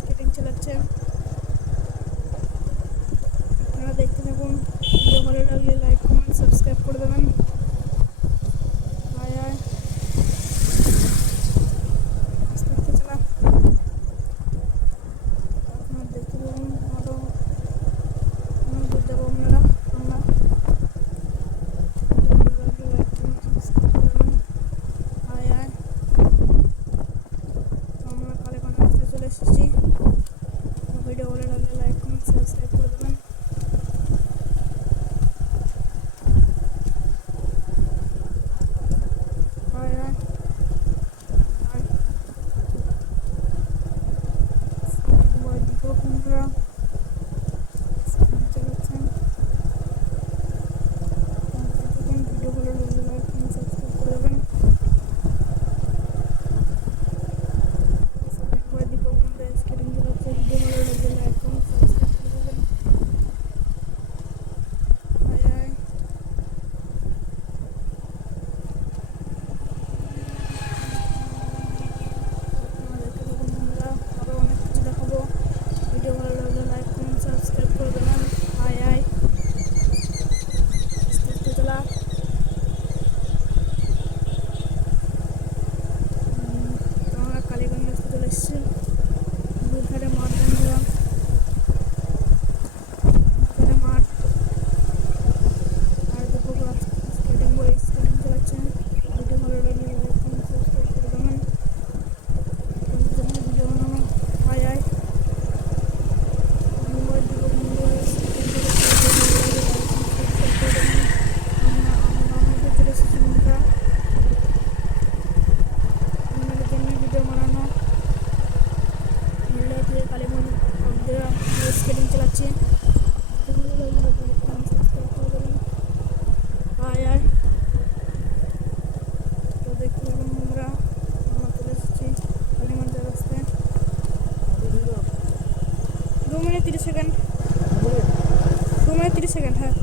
Skating চালাচ্ছে। আপনারা দেখতে থাকুন। ভিডিও ভালো লাগলে লাইক কমেন্ট সাবস্ক্রাইব করে দেবেন। আয় আয় আস্তে আস্তে চালা। আপনারা দেখতে থাকুন। আরো দূর যাবো আপনারা। আমরা লাইক কমেন্ট সাবস্ক্রাইব করে দেবেন। আয় আয় আমরা কালেকন রাস্তায় চলে এসেছি। ভিডিও ভালো লাগলে লাইক কমেন্ট সাবস্ক্রাইব করে দেবেন। দুধারে মাঠ বন্ধুরা, দুধারে মাঠ আর দুপুর স্কেটিং চালাচ্ছে। ভিডিও ভালো লাগলে লাইক কমেন্ট সাবস্ক্রাইব করে দেবেন। ভিডিও বানানো আয় আয় মুম্বাই দুপুর মুম্বাই আমরা চলে এসেছি বন্ধুরা। আপনাদের জন্য ভিডিও বানানো কালীগঞ্জ স্কেটিং চালাচ্ছে। আয় আয় তো দেখতে পাবেন বন্ধুরা, আমরা চলে এসেছি কালীগঞ্জ রাস্তায়। 2 মিনিট 30 সেকেন্ড 2 মিনিট 30 সেকেন্ড। হ্যাঁ